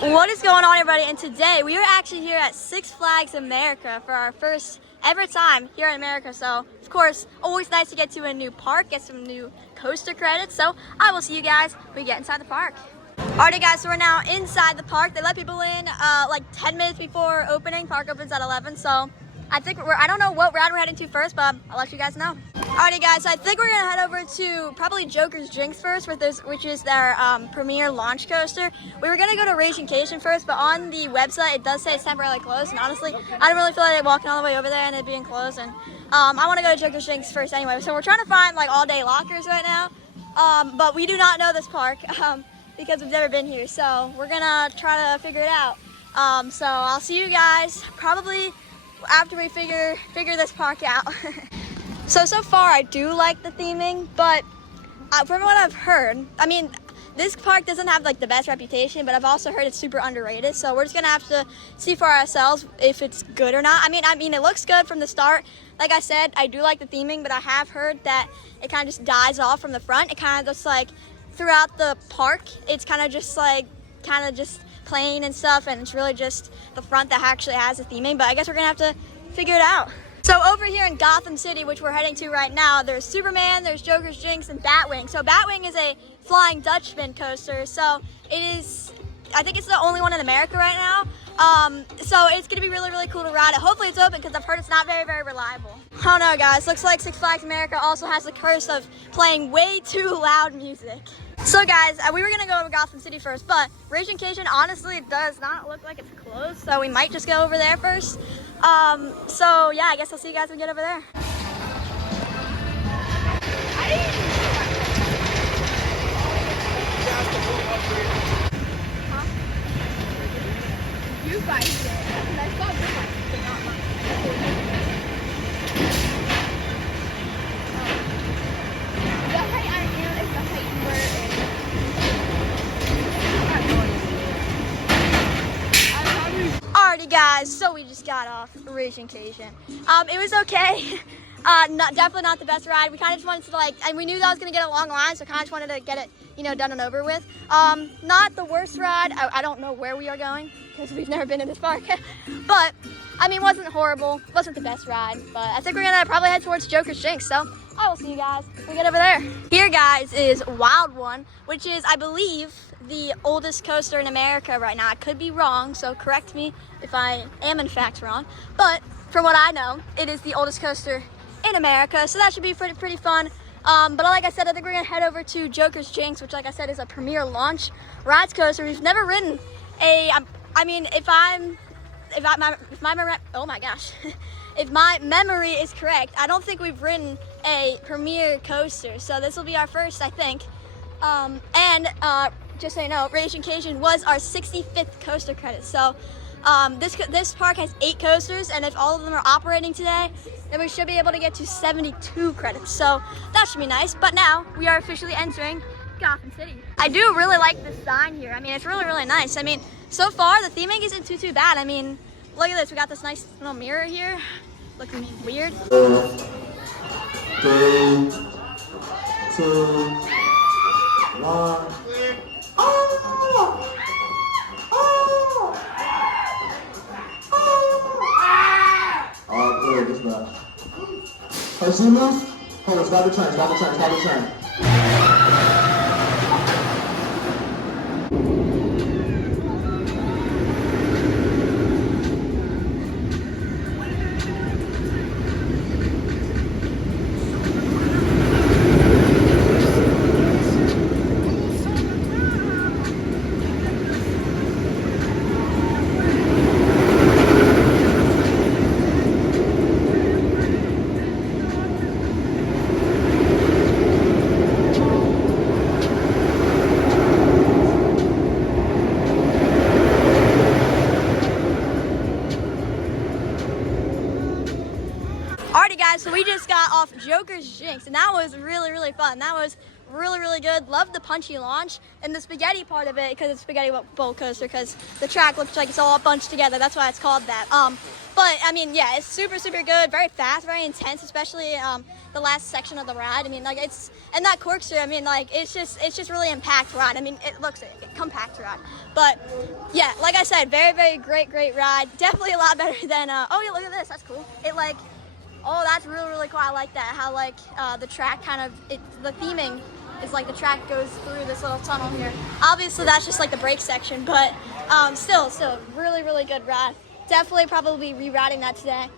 What is going on, everybody? And today we are actually here at Six Flags America for our first ever time here in America. So of course, always nice to get to a new park, get some new coaster credits. So I will see you guys when we get inside the park. Alrighty guys, so we're now inside the park. They let people in like 10 minutes before opening. Park opens at 11, so I think I don't know what ride we're heading to first, but I'll let you guys know. Alrighty guys, so I think we're gonna head over to probably Joker's Jinx first, which is their premier launch coaster. We were gonna go to Ragingcation first, but on the website it does say it's temporarily closed, and honestly, I don't really feel like walking all the way over there and it being closed, and I wanna go to Joker's Jinx first anyway. So we're trying to find like all day lockers right now, but we do not know this park because we've never been here, so we're gonna try to figure it out. So I'll see you guys probably after we figure this park out. So far I do like the theming, but from what I've heard, I mean, this park doesn't have like the best reputation, but I've also heard it's super underrated. So we're just gonna have to see for ourselves if it's good or not. I mean, it looks good from the start. Like I said, I do like the theming, but I have heard that it kind of just dies off from the front. It kind of just like throughout the park, it's kind of just plain and stuff, and it's really just the front that actually has the theming. But I guess we're gonna have to figure it out. So over here in Gotham City, which we're heading to right now, there's Superman, there's Joker's Jinx, and Batwing. So Batwing is a Flying Dutchman coaster. So it is, I think it's the only one in America right now. So it's gonna be really, really cool to ride it. Hopefully it's open because I've heard it's not very, very reliable. I don't know guys, looks like Six Flags America also has the curse of playing way too loud music. So guys, we were gonna go to Gotham City first, but Ragingcation honestly does not look like it's closed, so we might just go over there first. So yeah, I guess I'll see you guys when we get over there. You guys did, and I saw your house, but not mine. The height I am is the height you were in. Alrighty guys, so we just got off Ragingcation. It was okay. Definitely not the best ride. We kind of just wanted to and we knew that was gonna get a long line, so kind of just wanted to get it, done and over with. Not the worst ride. I don't know where we are going because we've never been in this park, but I mean, wasn't horrible. Wasn't the best ride, but I think we're gonna probably head towards Joker's Jinx. So I will see you guys when we get over there. Here, guys, is Wild One, which is, I believe, the oldest coaster in America right now. I could be wrong, so correct me if I am in fact wrong. But from what I know, it is the oldest coaster in America, so that should be pretty fun. But like I said, I think we're gonna head over to Joker's Jinx, which, like I said, is a premier launch rides coaster. We've never ridden a. I mean, if my memory is correct, I don't think we've ridden a premier coaster. So this will be our first, I think. Just so you know, Ragingcation was our 65th coaster credit. So this park has 8 coasters, and if all of them are operating today, then we should be able to get to 72 credits. So that should be nice. But now we are officially entering Gotham City. I do really like this sign here. I mean, it's really, really nice. I mean, so far the theming isn't too bad. I mean, look at this. We got this nice little mirror here, looking weird. 3, 2, 1. Good, just about. Hey, see moves? Hold on, stop the train, stop the train, stop the train. Alrighty guys, so we just got off Joker's Jinx, and that was really, really fun. That was really, really good. Loved the punchy launch and the spaghetti part of it, because it's spaghetti bowl coaster, because the track looks like it's all bunched together. That's why it's called that. But I mean, yeah, it's super, super good. Very fast, very intense, especially the last section of the ride. I mean, like and that corkscrew. I mean, like it's just really impact ride. I mean, it looks compact ride. But yeah, like I said, very, very great ride. Definitely a lot better than. Oh yeah, look at this. That's cool. Oh, that's really, really cool. I like that. How like the track the theming is like the track goes through this little tunnel here. Obviously, that's just like the brake section, but still, really, really good ride. Definitely probably re-riding that today.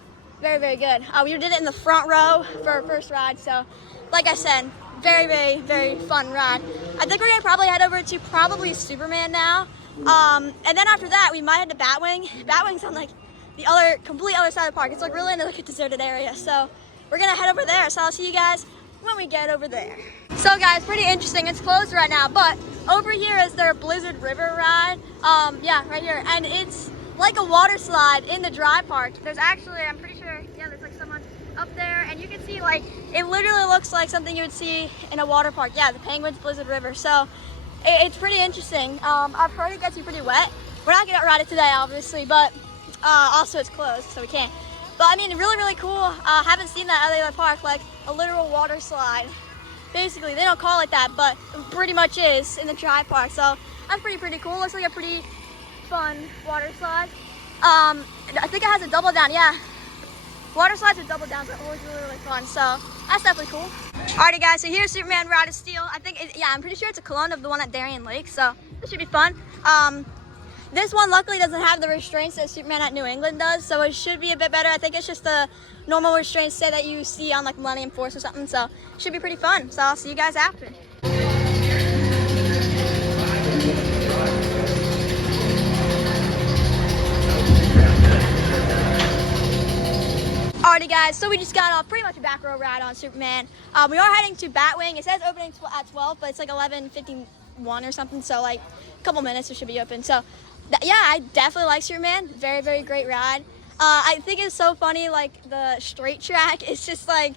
Very, very good. We did it in the front row for our first ride, so like I said, very, very, very fun ride. I think we're gonna probably head over to probably Superman now, and then after that, we might head to Batwing. Batwing's on like the complete other side of the park. It's like really in like a deserted area, so we're gonna head over there. So I'll see you guys when we get over there. So guys, pretty interesting. It's closed right now, but over here is their Blizzard River ride. Yeah, right here, and it's like a water slide in the dry park. There's actually, I'm pretty sure, yeah, there's like someone up there, and you can see like it literally looks like something you would see in a water park. Yeah, the Penguins Blizzard River. So it's pretty interesting. I've heard it gets you pretty wet. We're not gonna ride it today, obviously, but also it's closed, so we can't. But I mean, really, really cool. Haven't seen that at other park, like a literal water slide. Basically, they don't call it that, but it pretty much is in the dry park. So that's pretty cool. Looks like a pretty fun water slide. I think it has a double down. Yeah, water slides with double downs are always really, really fun. So that's definitely cool. Alrighty guys, so here's Superman Ride of Steel. I think, yeah, I'm pretty sure it's a clone of the one at Darien Lake. So this should be fun. This one luckily doesn't have the restraints that Superman at New England does, so it should be a bit better. I think it's just the normal restraints, say, that you see on like Millennium Force or something, so it should be pretty fun. So I'll see you guys after. Alrighty guys, so we just got off pretty much a back row ride on Superman. We are heading to Batwing. It says opening at 12, but it's like 11:51 or something, so like a couple minutes it should be open. So yeah, I definitely like Superman. Very, very great ride. I think it's so funny, like the straight track, it's just like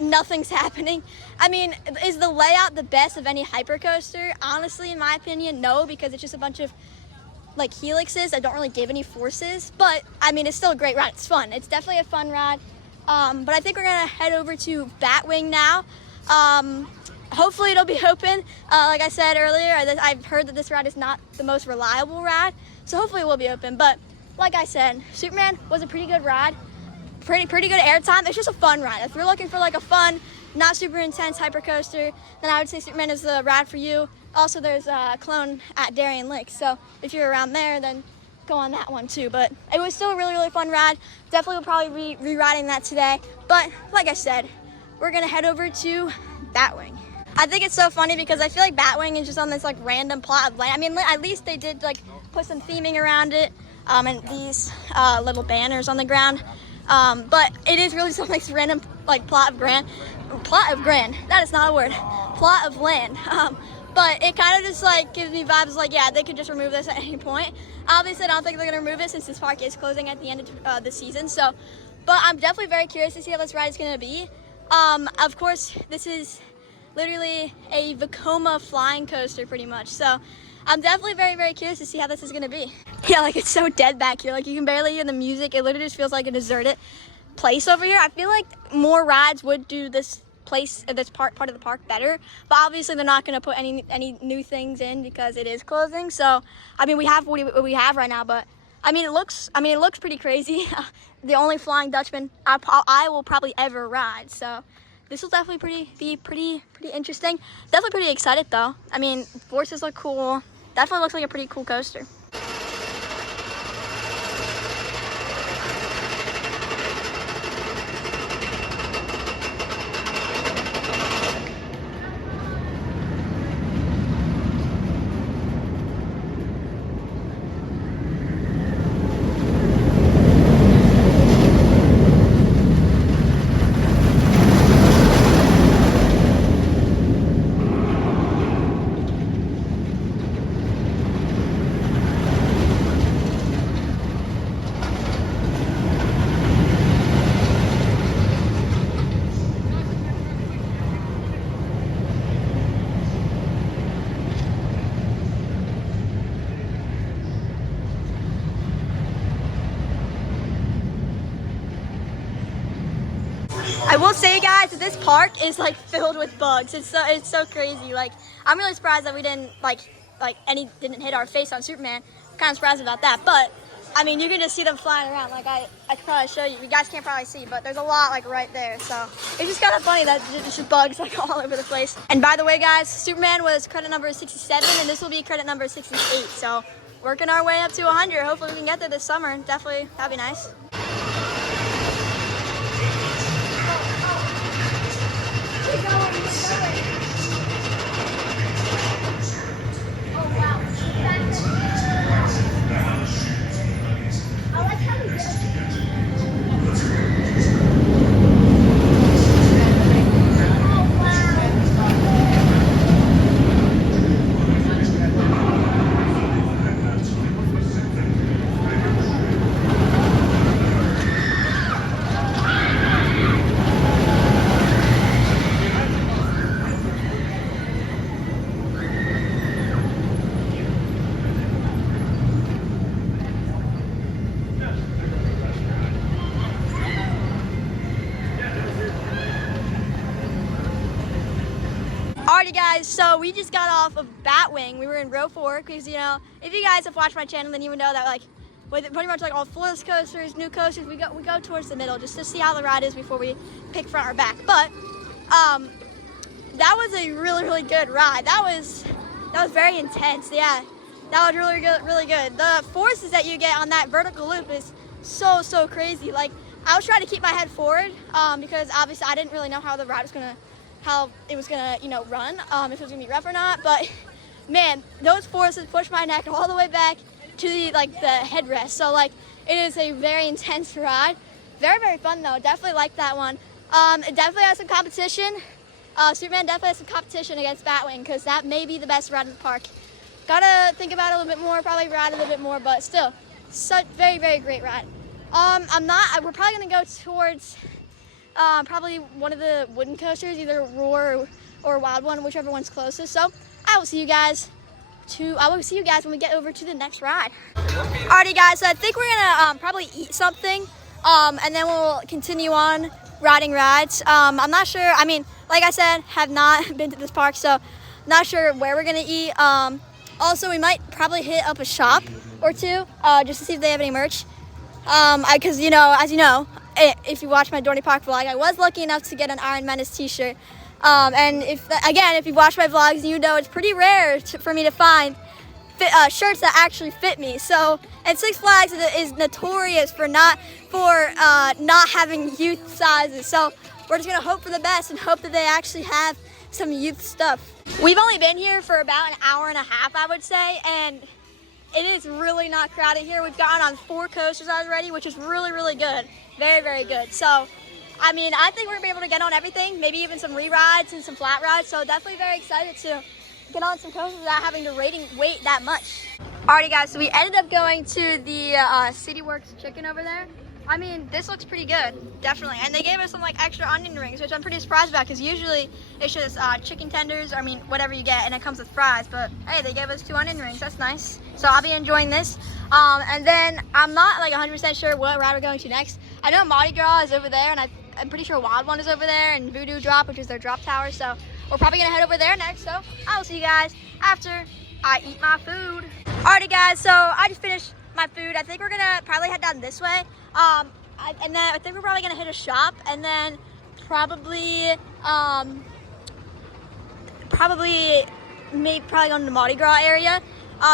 nothing's happening. I mean, is the layout the best of any hypercoaster? Honestly, in my opinion, no, because it's just a bunch of like helixes that don't really give any forces. But I mean, it's still a great ride. It's fun. It's definitely a fun ride. But I think we're gonna head over to Batwing now. Hopefully it'll be open. Like I said earlier, I've heard that this ride is not the most reliable ride, so hopefully it will be open. But like I said, Superman was a pretty good ride, pretty good airtime. It's just a fun ride. If you're looking for like a fun, not super intense hypercoaster, then I would say Superman is the ride for you. Also, there's a clone at Darien Lake, so if you're around there, then go on that one too. But it was still a really, really fun ride. Definitely will probably be re-riding that today. But like I said, we're gonna head over to Batwing. I think it's so funny because I feel like Batwing is just on this like random plot of land. I mean, at least they did like put some theming around it, and these little banners on the ground. But it is really some like random like plot of land. That is not a word. Plot of land. But it kind of just like gives me vibes like, yeah, they could just remove this at any point. Obviously, I don't think they're gonna remove it since this park is closing at the end of the season. So, but I'm definitely very curious to see how this ride is gonna be. Of course, this is literally a Vekoma flying coaster pretty much. So I'm definitely very, very curious to see how this is gonna be. Yeah, like it's so dead back here. Like you can barely hear the music. It literally just feels like a deserted place over here. I feel like more rides would do this place, this part of the park better, but obviously they're not gonna put any new things in because it is closing. So I mean, we have what we have right now, but I mean it looks pretty crazy. The only Flying Dutchman I will probably ever ride. So this will definitely be pretty interesting. Definitely pretty excited though. I mean, forces look cool. Definitely looks like a pretty cool coaster. I will say, guys, that this park is like filled with bugs. It's so crazy. Like, I'm really surprised that we didn't any didn't hit our face on Superman. Kind of surprised about that, but I mean, you can just see them flying around. Like I could probably show you. You guys can't probably see, but there's a lot like right there. So it's just kind of funny that there's just bugs like all over the place. And by the way, guys, Superman was credit number 67, and this will be credit number 68. So working our way up to 100. Hopefully we can get there this summer. Definitely, that'd be nice. Alrighty guys, so we just got off of Batwing. We were in row 4 because, you know, if you guys have watched my channel, then you would know that like with pretty much like all floorless coasters, new coasters, we go towards the middle just to see how the ride is before we pick front or back. But that was a really good ride. That was very intense. Yeah, that was really good. The forces that you get on that vertical loop is so crazy. Like, I was trying to keep my head forward because obviously I didn't really know how the ride was how it was gonna, you know, run, if it was gonna be rough or not. But man, those forces pushed my neck all the way back to the headrest. So like, it is a very intense ride. Very fun though. Definitely like that one. It definitely has some competition. Superman definitely has some competition against Batwing because that may be the best ride in the park. Gotta think about it a little bit more, probably ride a little bit more, but still, such very great ride. We're probably gonna go towards probably one of the wooden coasters, either Roar or Wild One, whichever one's closest. So I will see you guys when we get over to the next ride. Alrighty guys, so I think we're gonna probably eat something, and then we'll continue on riding rides. I'm not sure, I mean, like I said, have not been to this park, so not sure where we're gonna eat. Also, we might probably hit up a shop or two, just to see if they have any merch. Because, you know, as you know, if you watch my Dorney Park vlog, I was lucky enough to get an Iron Menace t-shirt. And if you watch my vlogs, you know it's pretty rare for me to find shirts that actually fit me. So, and Six Flags is notorious for not having youth sizes. So we're just gonna hope for the best and hope that they actually have some youth stuff. We've only been here for about an hour and a half, I would say, and it is really not crowded here. We've gotten on 4 coasters already, which is really good. Very good. So, I mean, I think we're gonna be able to get on everything, maybe even some re-rides and some flat rides. So definitely very excited to get on some coasters without having to wait that much. Alrighty guys, so we ended up going to the CityWorks chicken over there. I mean, this looks pretty good, definitely. And they gave us some like extra onion rings, which I'm pretty surprised about because usually it's just chicken tenders, or I mean, whatever you get, and it comes with fries. But hey, they gave us 2 onion rings, that's nice. So I'll be enjoying this. And then I'm not like 100% sure what ride we're going to next. I know Mardi Gras is over there, and I'm pretty sure Wild One is over there, and Voodoo Drop, which is their drop tower. So we're probably gonna head over there next. So I will see you guys after I eat my food. Alrighty guys, so I just finished my food. I think we're gonna probably head down this way. And then I think we're probably gonna hit a shop, and then probably go into the Mardi Gras area.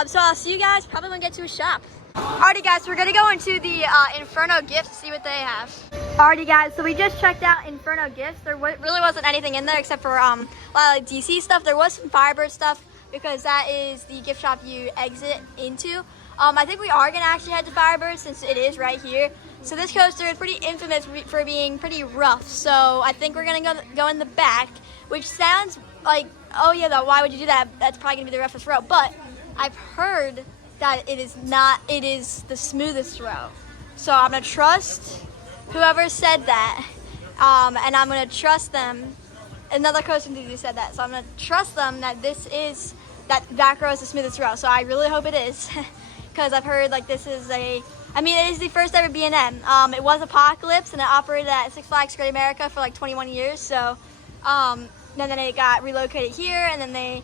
So I'll see you guys probably when we get to a shop. Alrighty guys, so we're gonna go into the Inferno Gifts to see what they have. Alrighty guys, so we just checked out Inferno Gifts. There really wasn't anything in there except for a lot of like DC stuff. There was some Firebird stuff because that is the gift shop you exit into. I think we are gonna actually head to Firebird since it is right here. So this coaster is pretty infamous for being pretty rough. So I think we're gonna go in the back, which sounds like, oh yeah, why would you do that? That's probably gonna be the roughest row. But I've heard that it is not, it is the smoothest row. So I'm gonna trust whoever said that, and I'm gonna trust them. Another coaster enthusiast said that, so I'm gonna trust them that that row is the smoothest row. So I really hope it is, because I've heard like this is a I mean, it is the first ever B&M. It was Apocalypse, and it operated at Six Flags Great America for like 21 years. So then it got relocated here, and then they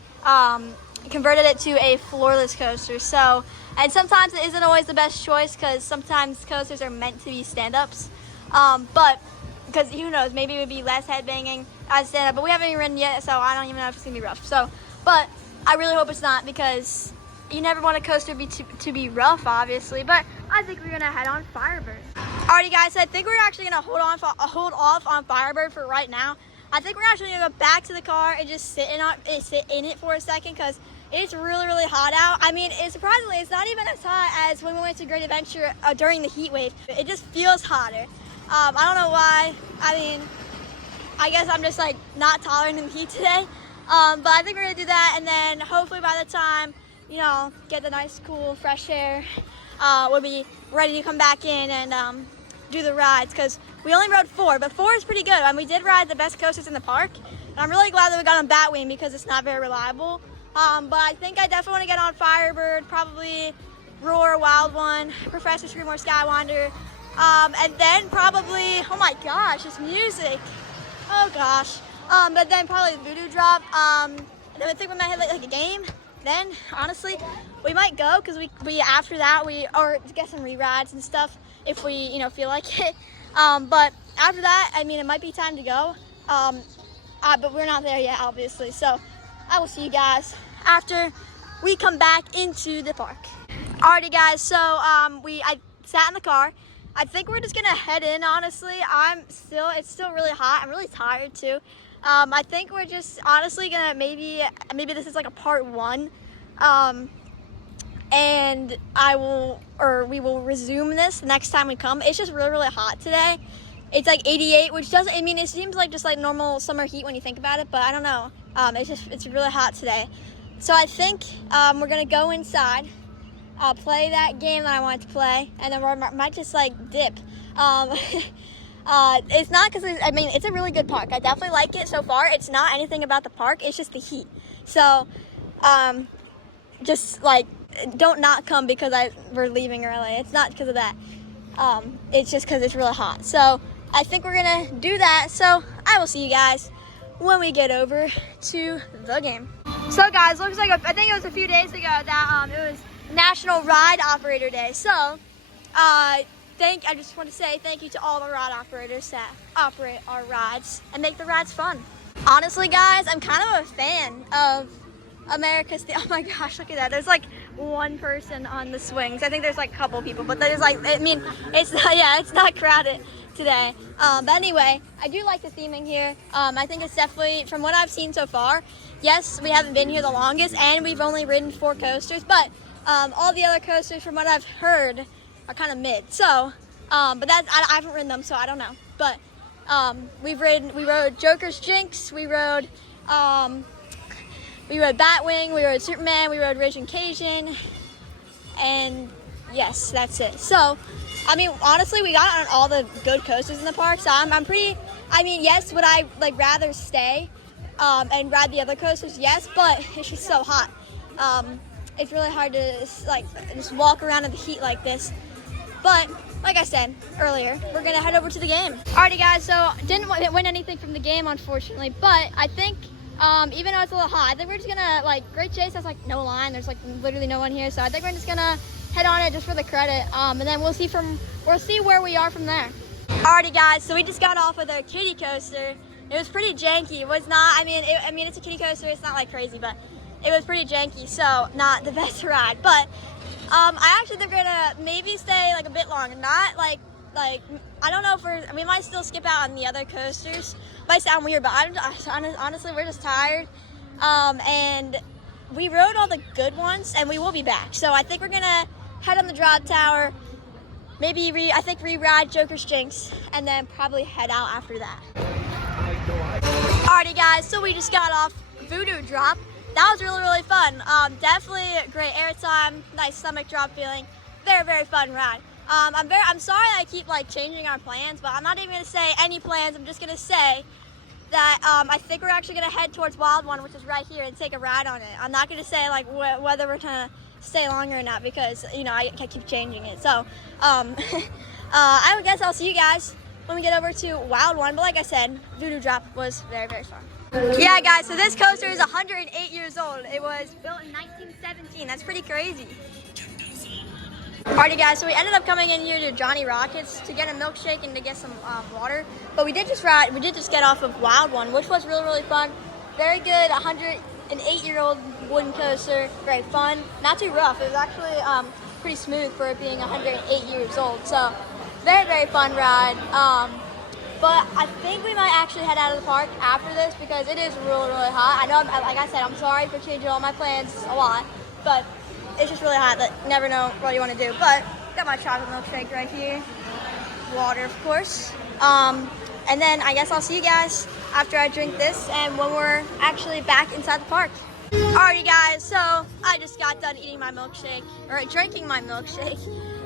converted it to a floorless coaster. So, and sometimes it isn't always the best choice because sometimes coasters are meant to be stand-ups. But because who knows, maybe it would be less headbanging as stand-up. But we haven't even ridden yet, so I don't even know if it's gonna be rough. So, but I really hope it's not because you never want a coaster to be rough, obviously. But I think we're gonna head on Firebird. Alrighty, guys. So I think we're actually gonna hold off on Firebird for right now. I think we're actually gonna go back to the car and just sit in it for a second because it's really, really hot out. I mean, surprisingly, it's not even as hot as when we went to Great Adventure during the heat wave. It just feels hotter. I don't know why. I mean, I guess I'm just like not tolerating the heat today. But I think we're gonna do that, and then hopefully by the time, you know, get the nice, cool, fresh air, we'll be ready to come back in and do the rides because we only rode 4, but 4 is pretty good. And we did ride the best coasters in the park, and I'm really glad that we got on Batwing because it's not very reliable. But I think I definitely want to get on Firebird, probably Roar, Wild One, Professor Scream or Skywinder, and then probably, oh my gosh, this music, oh gosh. But then probably the Voodoo Drop. And then I think we might have like a game. Then honestly, we might go because we after that or get some re-rides and stuff if we feel like it. But after that, I mean, it might be time to go. But we're not there yet, obviously. So I will see you guys after we come back into the park. Alrighty, guys. So I sat in the car. I think we're just gonna head in. Honestly, it's still really hot. I'm really tired too. I think we're just honestly gonna maybe this is like a part 1, and we will resume this next time we come. It's just really, really hot today. It's like 88, which doesn't, I mean, it seems like just like normal summer heat when you think about it, but I don't know. It's really hot today. So I think we're gonna go inside, play that game that I wanted to play, and then we might just like dip. It's not because, I mean, it's a really good park. I definitely like it so far. It's not anything about the park. It's just the heat. So, just like, don't not come because we're leaving early. It's not because of that. It's just because it's really hot. So, I think we're going to do that. So, I will see you guys when we get over to the game. So, guys, looks like, I think it was a few days ago that it was National Ride Operator Day. So, I just want to say thank you to all the ride operators that operate our rides and make the rides fun. Honestly, guys, I'm kind of a fan of America's. Oh my gosh, look at that. There's like one person on the swings. I think there's like a couple people, but there's like, I mean, it's not crowded today. But anyway, I do like the theming here. I think it's definitely, from what I've seen so far, yes, we haven't been here the longest and we've only ridden 4 coasters, but all the other coasters, from what I've heard, are kind of mid. So, but I haven't ridden them, so I don't know. But we rode Joker's Jinx, we rode Batwing, we rode Superman, we rode Raging Cajun, and yes, that's it. So, I mean, honestly, we got on all the good coasters in the park, so I'm pretty, I mean, yes, would I like rather stay and ride the other coasters? Yes, but it's just so hot. It's really hard to like just walk around in the heat like this. But like I said earlier, we're gonna head over to the game. Alrighty, guys. So didn't win anything from the game, unfortunately. But I think even though it's a little hot, I think we're just gonna like Great Chase has like no line. There's like literally no one here, so I think we're just gonna head on it just for the credit. And then we'll see where we are from there. Alrighty, guys. So we just got off with our kiddie coaster. It was pretty janky. It was not. I mean, it's a kiddie coaster. It's not like crazy, but it was pretty janky. So not the best ride, but. I actually think we're gonna maybe stay like a bit longer. Not like I don't know if we might still skip out on the other coasters. Might sound weird, but honestly, we're just tired. And we rode all the good ones, and we will be back. So I think we're gonna head on the drop tower. Maybe re-ride Joker's Jinx, and then probably head out after that. Alrighty, guys. So we just got off Voodoo Drop. That was really, really fun. Definitely great airtime, nice stomach drop feeling. Very, very fun ride. I'm sorry I keep like changing our plans, but I'm not even gonna say any plans. I'm just gonna say that I think we're actually gonna head towards Wild One, which is right here, and take a ride on it. I'm not gonna say like whether we're gonna stay longer or not because, you know, I keep changing it. So, I guess I'll see you guys when we get over to Wild One. But like I said, Voodoo Drop was very, very fun. Yeah, guys, so this coaster is 108 years old. It was built in 1917. That's pretty crazy. Alrighty, guys, so we ended up coming in here to Johnny Rockets to get a milkshake and to get some water. But we did just get off of Wild One, which was really, really fun. Very good, 108-year-old wooden coaster. Very fun. Not too rough. It was actually pretty smooth for it being 108 years old. So, very, very fun ride. But I think we might actually head out of the park after this because it is really, really hot. I know, like I said, I'm sorry for changing all my plans a lot, but it's just really hot that you never know what you want to do. But got my chocolate milkshake right here. Water, of course. And then I guess I'll see you guys after I drink this and when we're actually back inside the park. Alrighty, guys, so I just got done eating my milkshake, or drinking my milkshake,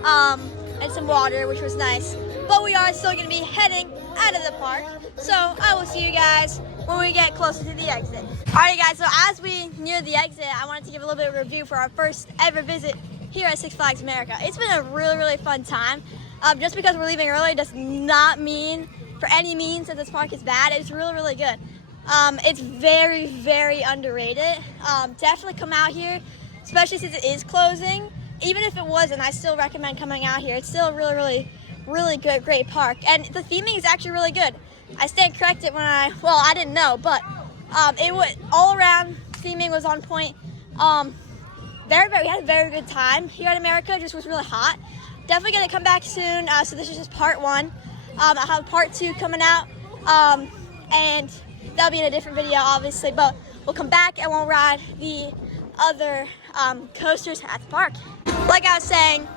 and some water, which was nice. But we are still going to be heading out of the park, so I will see you guys when we get closer to the exit. Alright, guys, so as we near the exit, I wanted to give a little bit of a review for our first ever visit here at Six Flags America. It's been a really, really fun time. Just because we're leaving early does not mean for any means that this park is bad. It's really, really good. It's very, very underrated. Definitely come out here, especially since it is closing. Even if it wasn't, I still recommend coming out here. It's still a really, really, really good, great park. And the theming is actually really good. I stand corrected when I didn't know, but it was all around theming was on point. We had a very good time here at America. It just was really hot. Definitely gonna come back soon. So this is just part one. I'll have part two coming out, and that'll be in a different video, obviously. But we'll come back and we'll ride the other coasters at the park. Like I was saying,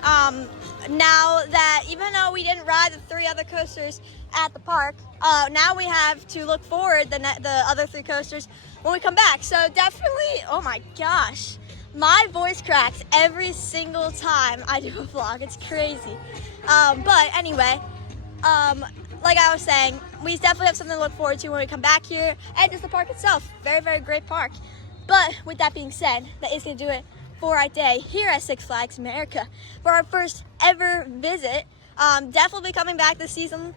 now that even though we didn't ride the 3 other coasters at the park, now we have to look forward the other 3 coasters when we come back. So definitely, oh my gosh, my voice cracks every single time I do a vlog. It's crazy. But anyway, like I was saying, we definitely have something to look forward to when we come back here, and just the park itself. Very, very great park. But with that being said, that is going to do it for our day here at Six Flags America for our first ever visit. Definitely coming back this season.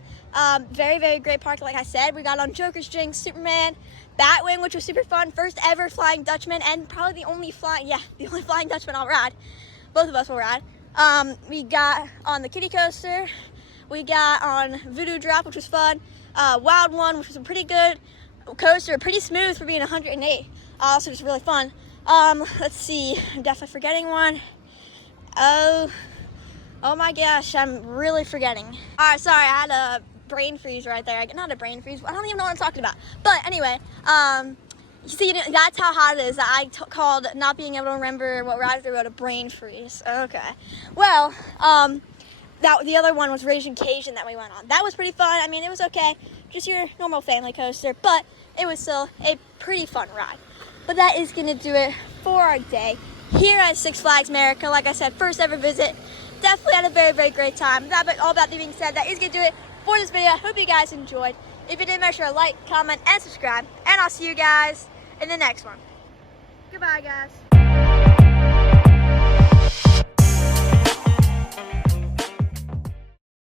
Very, very great park, like I said. We got on Joker's Drink, Superman, Batwing, which was super fun. First ever Flying Dutchman, and probably the only Flying Dutchman I'll ride. Both of us will ride. We got on the kiddie coaster. We got on Voodoo Drop, which was fun. Wild One, which was a pretty good coaster, pretty smooth for being 108. Also just really fun. Let's see, I'm definitely forgetting one. Oh my gosh, I'm really forgetting. All right, sorry, I had a brain freeze right there. Not a brain freeze, I don't even know what I'm talking about. But anyway, you see, that's how hot it is that I called not being able to remember what ride they rode a brain freeze. Okay, well, the other one was Raging Cajun that we went on. That was pretty fun. I mean, it was okay, just your normal family coaster, but it was still a pretty fun ride. But that is going to do it for our day here at Six Flags America. Like I said, first ever visit. Definitely had a very, very great time. All that being said, that is going to do it for this video. I hope you guys enjoyed. If you did, make sure to like, comment, and subscribe. And I'll see you guys in the next one. Goodbye, guys.